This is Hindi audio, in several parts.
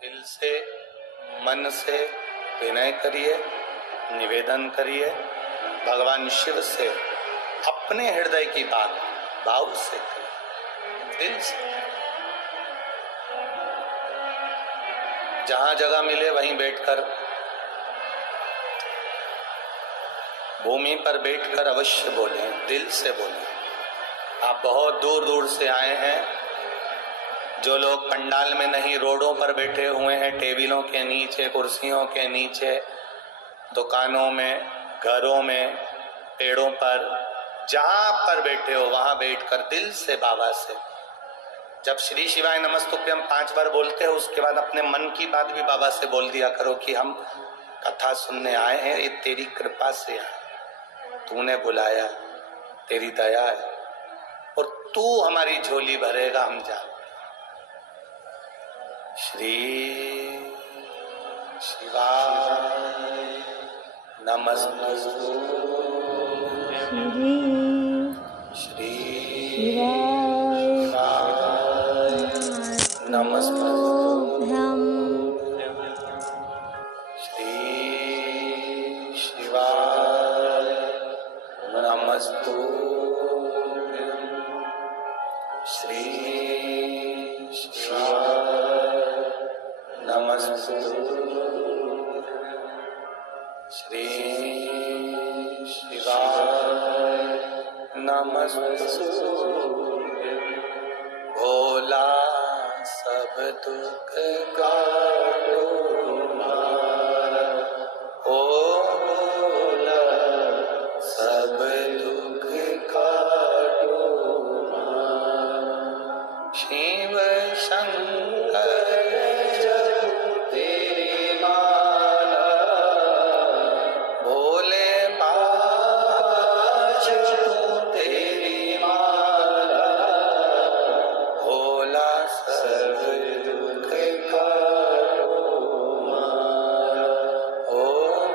दिल से मन से विनय करिए, निवेदन करिए, भगवान शिव से अपने हृदय की बात भाव से करिए, दिल से। जहां जगह मिले वहीं बैठकर, भूमि पर बैठकर अवश्य बोलें, दिल से बोलें। आप बहुत दूर दूर से आए हैं, जो लोग पंडाल में नहीं रोडों पर बैठे हुए हैं, टेबलों के नीचे, कुर्सियों के नीचे, दुकानों में, घरों में, पेड़ों पर, जहां पर बैठे हो वहां बैठकर दिल से बाबा से जब श्री शिवाय नमस्तुभ्यम 5 बार बोलते हो, उसके बाद अपने मन की बात भी बाबा से बोल दिया करो कि हम कथा सुनने आए हैं, ये तेरी कृपा से आए, तूने बुलाया, तेरी दया है और तू हमारी झोली भरेगा, हम जानते। श्री शिवाय नमस्तुभ्यं, श्री शिवाय नमस्तुभ्यं, श्री शिवाय नमस्तुभ्यं, श्री शिवाय नमस्तुभ्यं, श्री शिवाय नमस्तुभ्यं। भोला सब दुख काटो मारा, ओ भोला सब दुख काटो मारा। शिव शंकर जप तेरी माला, भोले बाबा जप तेरी माला, भोला सब दुख काटो मारा, ओ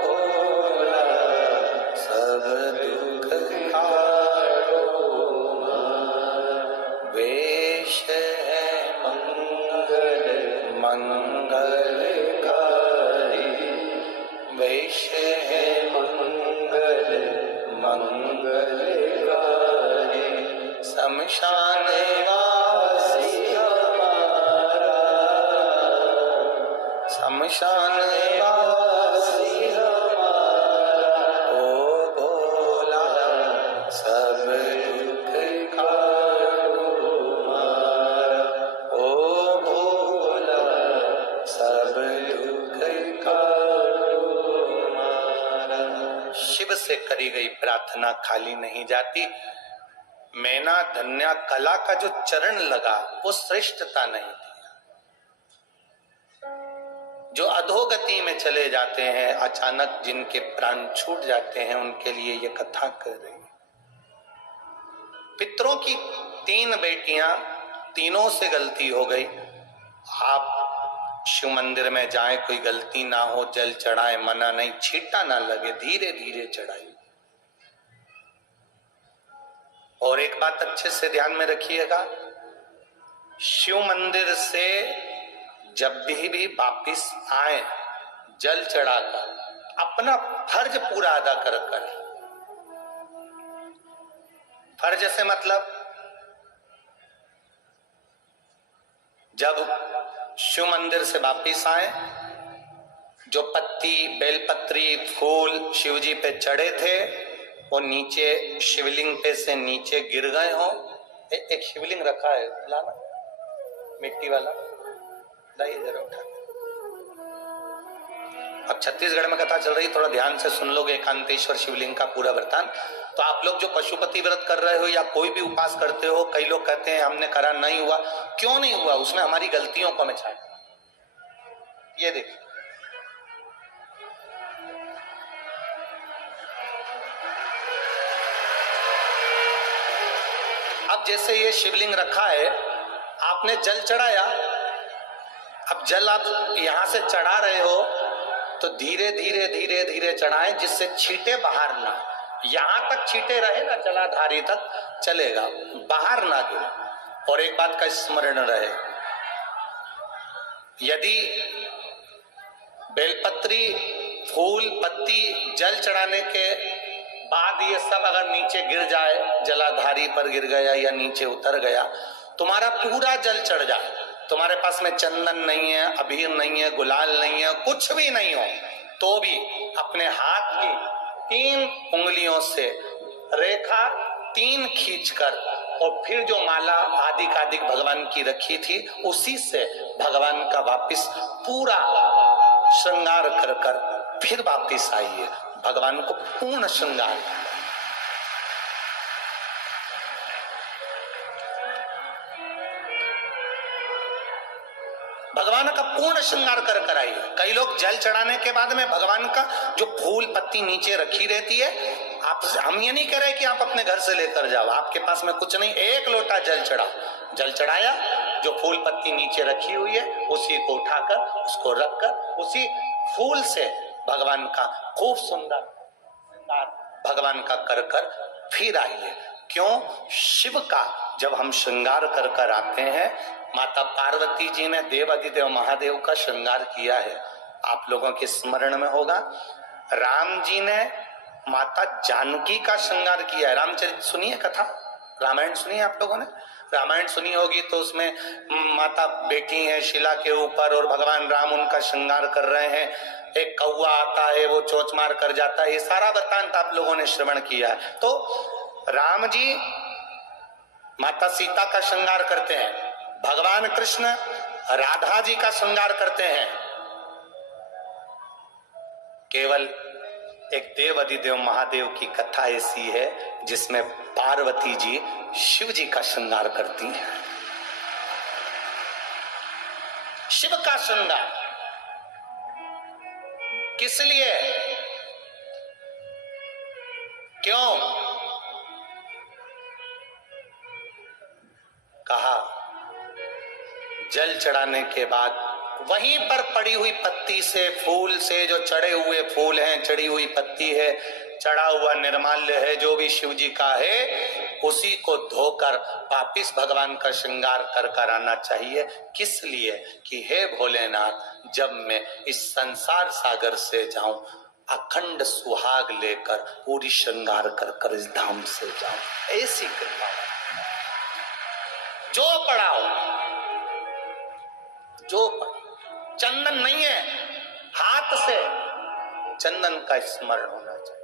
भोला सब दुख काटो मारा। वेश है मंगल मंगलकारी, वेश है मंगल मंगलकारी, शमशान वासी हमारा, शमशान वासी हमारा, ओ भोला सब दुख काटो मारा, ओ भोला सब दुख काटो मारा। शिव से करी गई प्रार्थना खाली नहीं जाती। मैना धन्या कला का जो चरण लगा वो श्रेष्ठता नहीं थी। जो अधोगति में चले जाते हैं, अचानक जिनके प्राण छूट जाते हैं, उनके लिए ये कथा कर रही है। पितरों की 3 बेटियां, तीनों से गलती हो गई। आप शिव मंदिर में जाएं, कोई गलती ना हो, जल चढ़ाएं, मना नहीं, छींटा ना लगे, धीरे धीरे चढ़ाइए। और एक बात अच्छे से ध्यान में रखिएगा, शिव मंदिर से जब भी वापिस आए, जल चढ़ाकर अपना फर्ज पूरा अदा कर। फर्ज से मतलब जब शिव मंदिर से वापिस आए, जो पत्ती, बेलपत्री, फूल शिवजी पे चढ़े थे वो नीचे शिवलिंग पे से नीचे गिर गए हो। एक शिवलिंग रखा है, लाना मिट्टी वाला, लाइए जरा उठा। अब छत्तीसगढ़ में कथा चल रही, थोड़ा ध्यान से सुन लोगे एकांतेश्वर शिवलिंग का पूरा वृतांत। तो आप लोग जो पशुपति व्रत कर रहे हो या कोई भी उपास करते हो, कई लोग कहते हैं हमने करा नहीं हुआ। क्यों नहीं हुआ? उसमें हमारी गलतियों को हमें छाट। ये देखिए, अब जैसे ये शिवलिंग रखा है, आपने जल चढ़ाया, अब जल आप यहां से चढ़ा रहे हो तो धीरे धीरे धीरे धीरे चढ़ाएं, जिससे छींटे बाहर ना, यहां तक छींटे रहे ना, जलाधारी तक चलेगा, बाहर ना गिरे। और एक बात का स्मरण रहे, यदि बेलपत्री, फूल, पत्ती, जल चढ़ाने के बाद ये सब अगर नीचे गिर जाए, जलाधारी पर गिर गया या नीचे उतर गया, तुम्हारा पूरा जल चढ़ जाए, तुम्हारे पास में चंदन नहीं है, अबीर नहीं है, गुलाल नहीं है, कुछ भी नहीं हो, तो भी अपने हाथ की 3 उंगलियों से रेखा 3 खींचकर और फिर जो माला आदिकादिक भगवान की रखी थी उसी से भगवान का वापिस पूरा श्रृंगार कर कर फिर वापिस आइए, भगवान को पूर्ण श्रृंगार। भगवान का पूर्ण श्रृंगार कर कर आइए। कई लोग जल चढ़ाने के बाद में भगवान का जो फूल पत्ती नीचे रखी रहती है, हम ये नहीं कह रहे कि आप अपने घर से लेकर जाओ, आपके पास में कुछ नहीं, 1 लोटा जल चढ़ाओ, जल चढ़ाया, जो फूल पत्ती नीचे रखी हुई है उसी को उठाकर उसको रखकर उसी फूल से भगवान का खूब सुंदर भगवान का कर कर फिर आइए। क्यों? शिव का जब हम श्रृंगार कर कर आते हैं, माता पार्वती जी ने देवाधिदेव महादेव का श्रृंगार किया है, आप लोगों के स्मरण में होगा। राम जी ने माता जानकी का श्रृंगार किया है। रामचरित सुनिए कथा, रामायण सुनिए, आप लोगों ने रामायण सुनी होगी, तो उसमें माता बैठी है शिला के ऊपर और भगवान राम उनका श्रृंगार कर रहे हैं, एक कौवा आता है वो चोंच मार कर जाता है, ये सारा वृत्तांत आप लोगों ने श्रवण किया है। तो राम जी माता सीता का श्रृंगार करते हैं, भगवान कृष्ण राधा जी का श्रृंगार करते हैं। केवल एक देव अधिदेव महादेव की कथा ऐसी है जिसमें पार्वती जी शिव जी का श्रृंगार करती हैं। शिव का श्रृंगार किस लिए? क्यों? कहा जल चढ़ाने के बाद वहीं पर पड़ी हुई पत्ती से, फूल से, जो चढ़े हुए फूल हैं, चढ़ी हुई पत्ती है, चढ़ा हुआ निर्माल्य है, जो भी शिव जी का है, उसी को धोकर वापिस भगवान का श्रृंगार कर कर आना चाहिए। किस लिए? कि हे भोलेनाथ, जब मैं इस संसार सागर से जाऊं, अखंड सुहाग लेकर पूरी श्रृंगार कर कर इस धाम से जाऊं, ऐसी कृपा। जो पढ़ाओ, जो चंदन नहीं है, हाथ से चंदन का स्मरण होना चाहिए।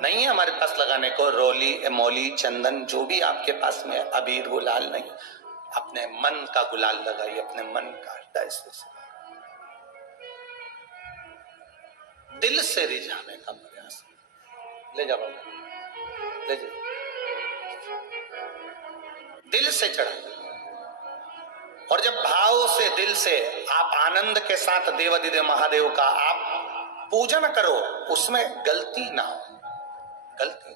नहीं है हमारे पास लगाने को रोली, मौली, चंदन, जो भी आपके पास में अबीर गुलाल नहीं, अपने मन का गुलाल लगाइए, अपने मन का हृदय से दिल से रिझाने का प्रयास। ले जाओ, ले जाओ, दिल से चढ़ा, और जब भाव से दिल से आप आनंद के साथ देवाधिदेव महादेव का आप पूजन करो, उसमें गलती ना हो, गलती।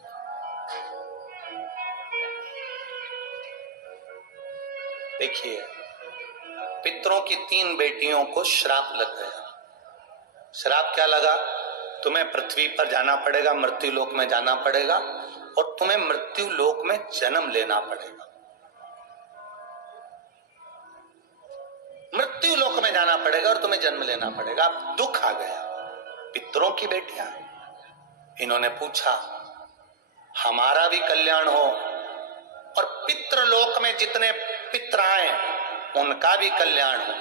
देखिए, पितरों की 3 बेटियों को श्राप लग गया। श्राप क्या लगा? तुम्हें पृथ्वी पर जाना पड़ेगा, मृत्यु लोक में जाना पड़ेगा, और तुम्हें मृत्यु लोक में जन्म लेना पड़ेगा। मृत्यु लोक में जाना पड़ेगा और तुम्हें जन्म लेना पड़ेगा। अब दुख आ गया। पितरों की बेटियां, इन्होंने पूछा हमारा भी कल्याण हो और पितृलोक में जितने पितर आए उनका भी कल्याण हो।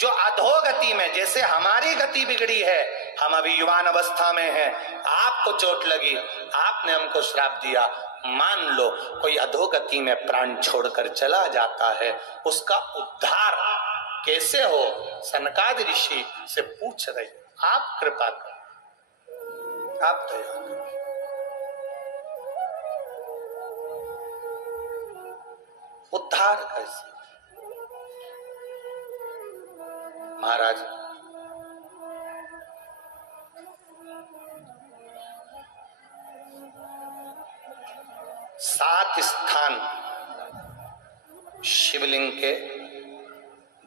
जो अधोगति में, जैसे हमारी गति बिगड़ी है, हम अभी युवान अवस्था में हैं, आपको चोट लगी, आपने हमको श्राप दिया, मान लो कोई अधोगति में प्राण छोड़कर चला जाता है, उसका उद्धार कैसे हो? सनकादि ऋषि से पूछ रहे, आप कृपा करें, आप दया करें। उद्धार कैसे? महाराज, सात स्थान शिवलिंग के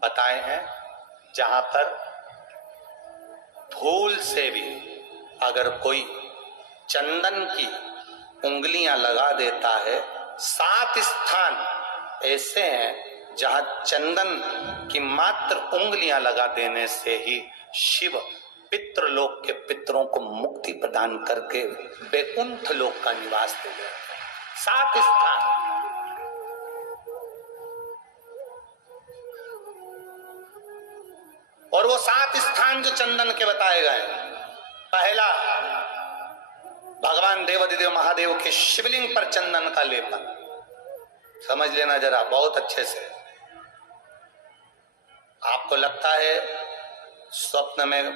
बताए हैं जहां पर भूल से भी अगर कोई चंदन की उंगलियां लगा देता है, 7 स्थान ऐसे हैं जहां चंदन की मात्र उंगलियां लगा देने से ही शिव पितृलोक के पितरों को मुक्ति प्रदान करके वैकुंठ लोक का निवास दे गए। 7 स्थान, और वो 7 स्थान जो चंदन के बताए गए, पहला भगवान देवाधिदेव महादेव के शिवलिंग पर चंदन का लेपन। समझ लेना जरा बहुत अच्छे से। आपको लगता है स्वप्न में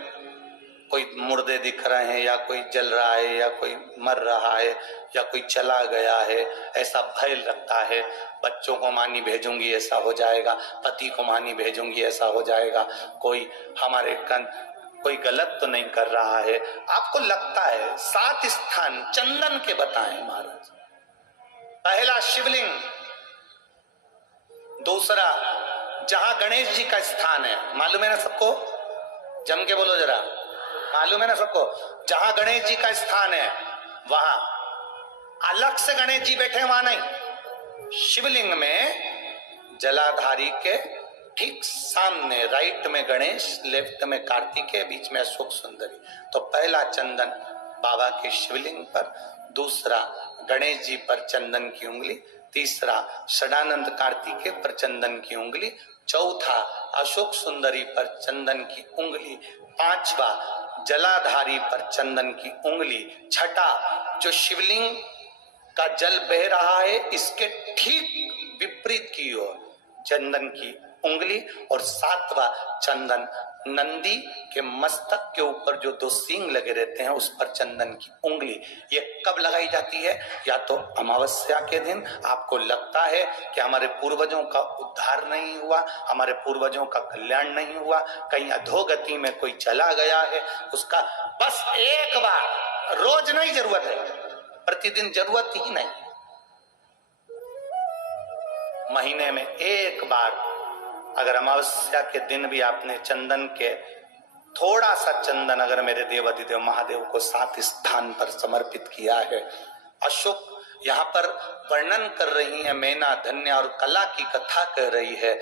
कोई मुर्दे दिख रहे हैं, या कोई जल रहा है, या कोई मर रहा है, या कोई चला गया है, ऐसा भय लगता है। बच्चों को मानी भेजूंगी ऐसा हो जाएगा, पति को मानी भेजूंगी ऐसा हो जाएगा, कोई हमारे कोई गलत तो नहीं कर रहा है, आपको लगता है। 7 स्थान चंदन के बताएं महाराज। पहला शिवलिंग, दूसरा जहां गणेश जी का स्थान है, मालूम है ना सबको, जम के बोलो जरा, मालूम है ना सबको, जहां गणेश जी का स्थान है वहां अलग से गणेश जी बैठे, वहां नहीं। शिवलिंग में जलाधारी के ठीक सामने राइट में गणेश, लेफ्ट में कार्तिकेय, बीच में अशोक सुंदरी। तो पहला चंदन बाबा के शिवलिंग पर, दूसरा गणेश जी पर चंदन की उंगली, तीसरा षडानंद कार्तिकेय पर चंदन की उंगली, चौथा अशोक सुंदरी पर चंदन की उंगली, पांचवा जलाधारी पर चंदन की उंगली, छठा जो शिवलिंग का जल बह रहा है इसके ठीक विपरीत की ओर चंदन की उंगली, और 7वां चंदन नंदी के मस्तक के ऊपर जो 2 सींग लगे रहते हैं उस पर चंदन की उंगली। ये कब लगाई जाती है? या तो अमावस्या के दिन। आपको लगता है कि हमारे पूर्वजों का उद्धार नहीं हुआ, हमारे पूर्वजों का कल्याण नहीं हुआ, कहीं अधोगति में कोई चला गया है, उसका बस एक बार, रोज नहीं जरूरत है, प्रतिदिन जरूरत ही नहीं, महीने में एक बार अगर अमावस्या के दिन भी आपने चंदन के थोड़ा सा चंदन अगर मेरे देवाधिदेव महादेव को 7 स्थान पर समर्पित किया है। अशोक यहाँ पर वर्णन कर रही है, मैना, धन्य और कला की कथा कह रही है।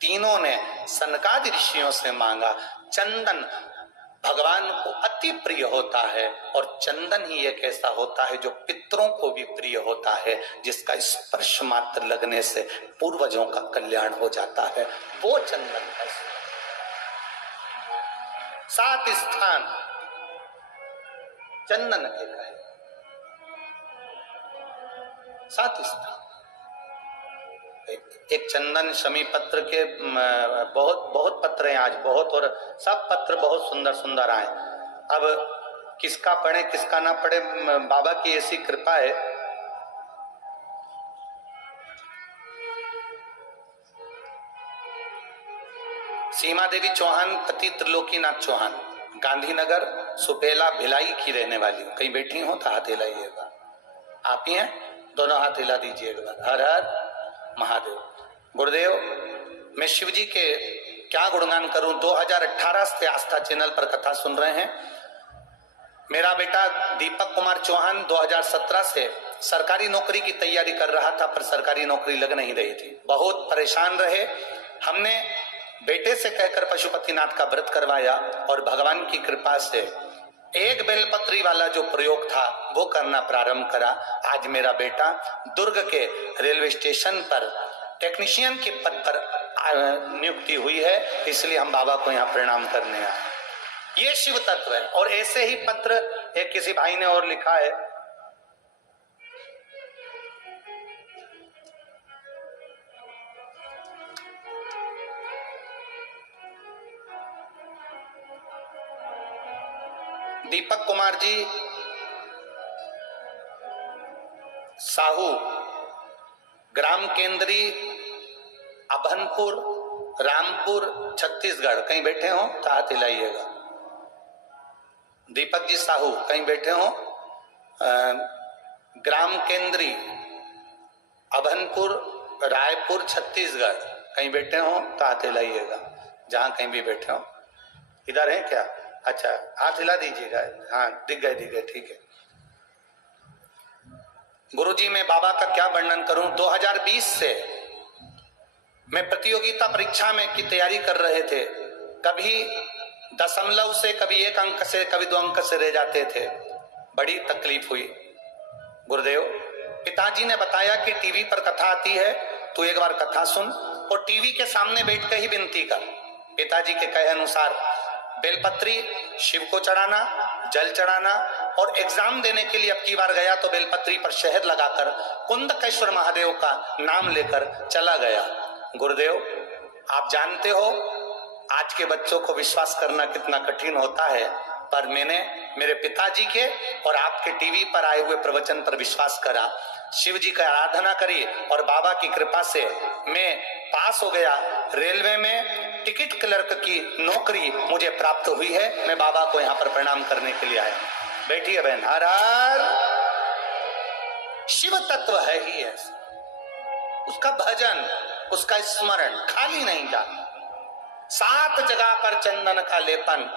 तीनों ने सनकादि ऋषियों से मांगा। चंदन भगवान को अति प्रिय होता है, और चंदन ही एक ऐसा होता है जो पितरों को भी प्रिय होता है, जिसका स्पर्श मात्र लगने से पूर्वजों का कल्याण हो जाता है, वो चंदन है। 7 स्थान चंदन के कहे, 7 स्थान। एक चंदन शमी पत्र के बहुत पत्र हैं आज, बहुत, और सब पत्र बहुत सुंदर सुंदर आए। अब किसका पढ़े किसका ना पढ़े, बाबा की ऐसी कृपा है। सीमा देवी चौहान पति त्रिलोकीनाथ चौहान, गांधीनगर सुपेला भिलाई की रहने वाली। कहीं बैठी हो तो हाथ हिलाइएगा। आप ही हैं? दोनों हाथ हिला दीजिए एक बार। हर हर महादेव। गुरुदेव, मैं शिव जी के क्या गुणगान करूं। 2018 से आस्था चैनल पर कथा सुन रहे हैं। मेरा बेटा दीपक कुमार चौहान 2017 से सरकारी नौकरी की तैयारी कर रहा था, पर सरकारी नौकरी लग नहीं रही थी। बहुत परेशान रहे। हमने बेटे से कहकर पशुपतिनाथ का व्रत करवाया, और भगवान की कृपा से एक बेलपत्री वाला जो प्रयोग था वो करना प्रारंभ करा। आज मेरा बेटा दुर्ग के रेलवे स्टेशन पर टेक्नीशियन के पद पर नियुक्ति हुई है, इसलिए हम बाबा को यहाँ प्रणाम करने आए। ये शिव तत्व है। और ऐसे ही पत्र एक किसी भाई ने और लिखा है, दीपक कुमार जी साहू, ग्राम केंद्री, अभनपुर, रामपुर, छत्तीसगढ़। कहीं बैठे हो तो हाथ हिलाइएगा। दीपक जी साहू कहीं बैठे हो, ग्राम केंद्री, अभनपुर, रायपुर, छत्तीसगढ़। कहीं बैठे हो तो हाथ हिलाइएगा, जहां कहीं भी बैठे हो। इधर है क्या? अच्छा, हाथ हिला दीजिएगा। हाँ, दिख गए, ठीक है। गुरुजी, मैं बाबा का क्या वर्णन करूं। 2020 से में प्रतियोगिता परीक्षा में की तैयारी कर रहे थे, कभी दशमलव से, कभी 1 अंक से, कभी 2 अंक से रह जाते थे। बड़ी तकलीफ हुई। गुरुदेव, पिताजी ने बताया कि टीवी पर कथा आती है, तू एक बार कथा सुन और टीवी के सामने बैठ कर ही विनती कर। पिताजी के कहे अनुसार बेलपत्री शिव को चढ़ाना, जल चढ़ाना और एग्जाम देने के लिए अब की बार गया तो बेलपत्री पर शहद लगाकर कुंदकेश्वर महादेव का नाम लेकर चला गया। गुरुदेव, आप जानते हो आज के बच्चों को विश्वास करना कितना कठिन होता है, पर मैंने मेरे पिताजी के और आपके टीवी पर आए हुए प्रवचन पर विश्वास करा, शिव जी का आराधना करी और बाबा की कृपा से मैं पास हो गया। रेलवे में टिकट क्लर्क की नौकरी मुझे प्राप्त हुई है। मैं बाबा को यहाँ पर प्रणाम करने के लिए आया। बैठिए बहन। हर हर। शिव तत्व है ही ऐसा, उसका भजन, उसका स्मरण खाली नहीं जाता। 7 जगह पर चंदन का लेपन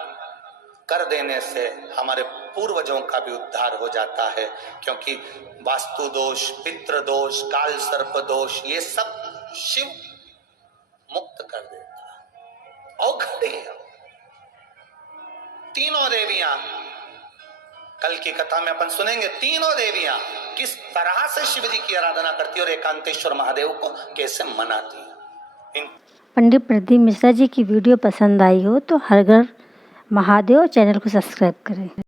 कर देने से हमारे पूर्वजों का भी उद्धार हो जाता है, क्योंकि वास्तु दोष, पितृ दोष, काल सर्प दोष, ये सब शिव मुक्त कर देता है। औघड़ी तीनों देवियां, कल की कथा में अपन सुनेंगे, तीनों देवियां किस तरह से शिव जी की आराधना करती और एकांतेश्वर महादेव को कैसे मनाती है। पंडित प्रदीप मिश्रा जी की वीडियो पसंद आई हो तो हर घर महादेव चैनल को सब्सक्राइब करें।